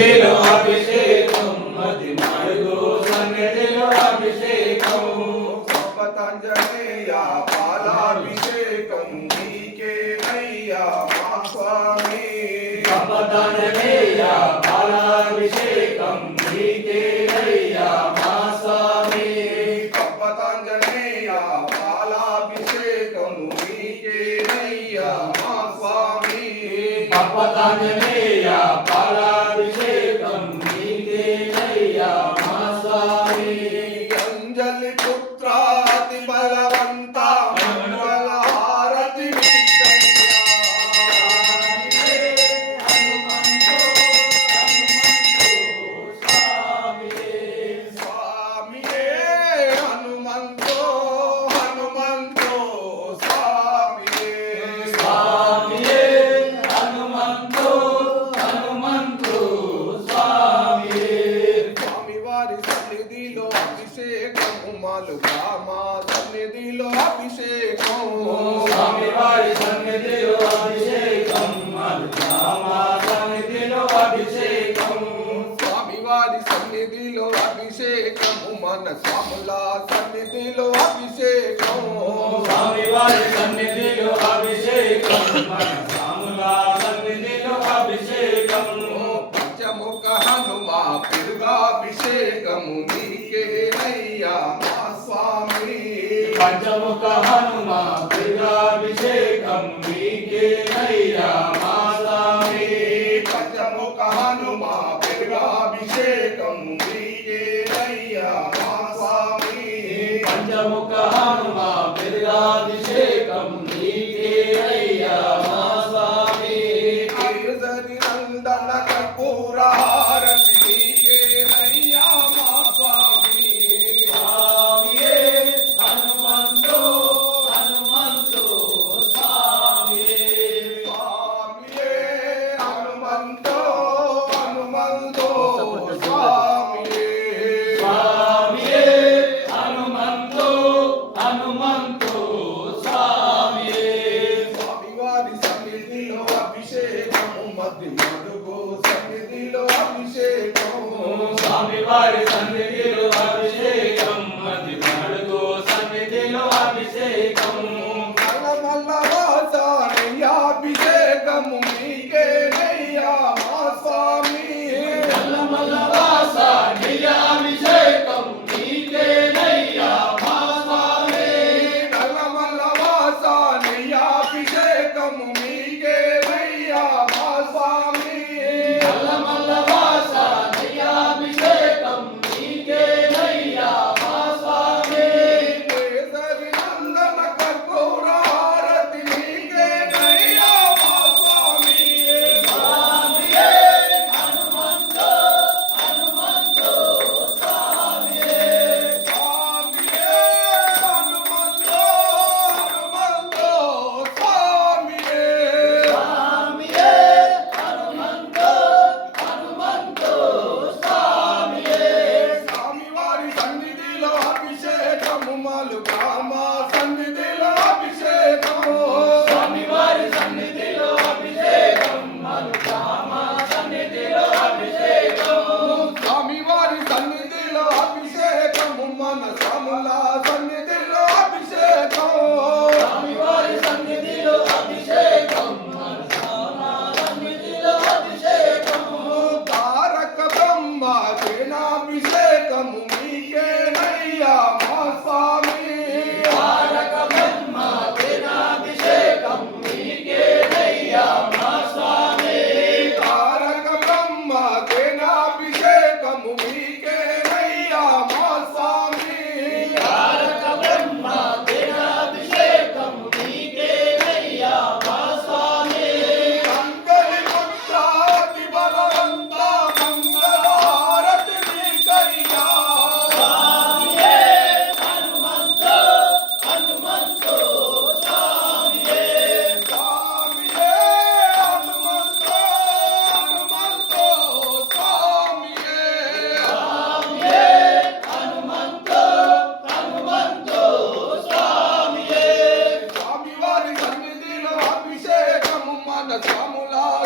అభిషేకం మదిమాయో సన్నిధిలో అభిషేకం. గొప్పతంజనేయ పాదాభిషేకం నీకేనయ్యా మా స్వామి. గొప్పతంజనేయ పాదాభిషేకం నీకేనయ్యా మా స్వామి. గొప్పతంజనేయ పాలాభిషేకం. నీకేనయ్యా మా స్వామి. గొప్పతంజనే రామా సన్నిధిలో అభిషేకం. స్వామివారి సన్నిధిలో అభిషేకం. రామా సన్నిధిలో అభిషేకం. స్వామివారి సన్నిధిలో అభిషేకము. మన స్వాముల సన్నిధిలో అభిషేకం. స్వామివారి సన్నిధిలో అభిషేకం. Yeah. అభిషేకం. స్వామివారి సన్నిధిలో కుమాలు కామా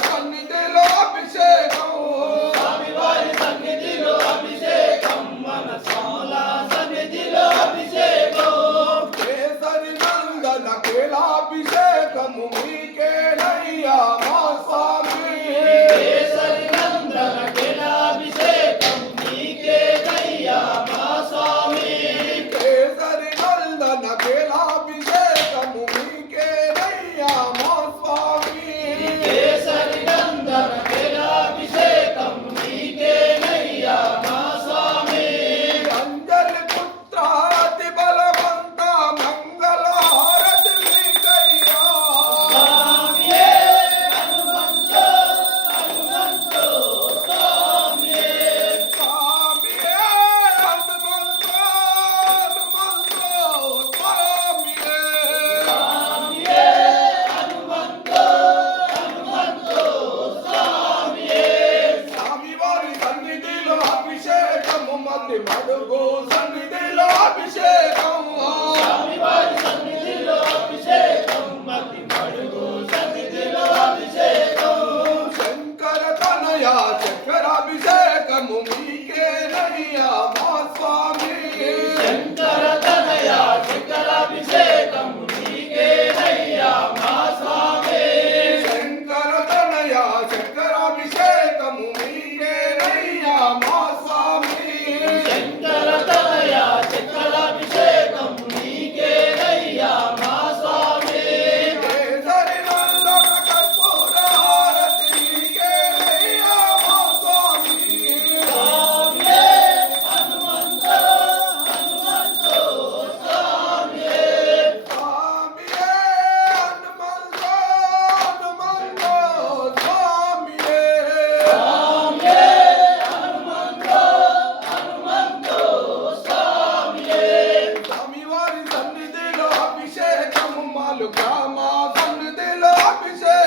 సన్నిధిలో అభిషేక్ అడుగు సన్నిధిలో అభిషేకం. స్వామివారి సన్నిధిలో అభిషేకం. మతి అడుగు సన్నిధిలో అభిషేకం. శంకర తనయ చక్రాభిషేకము మీకే నయ్యా Stop it, Jay!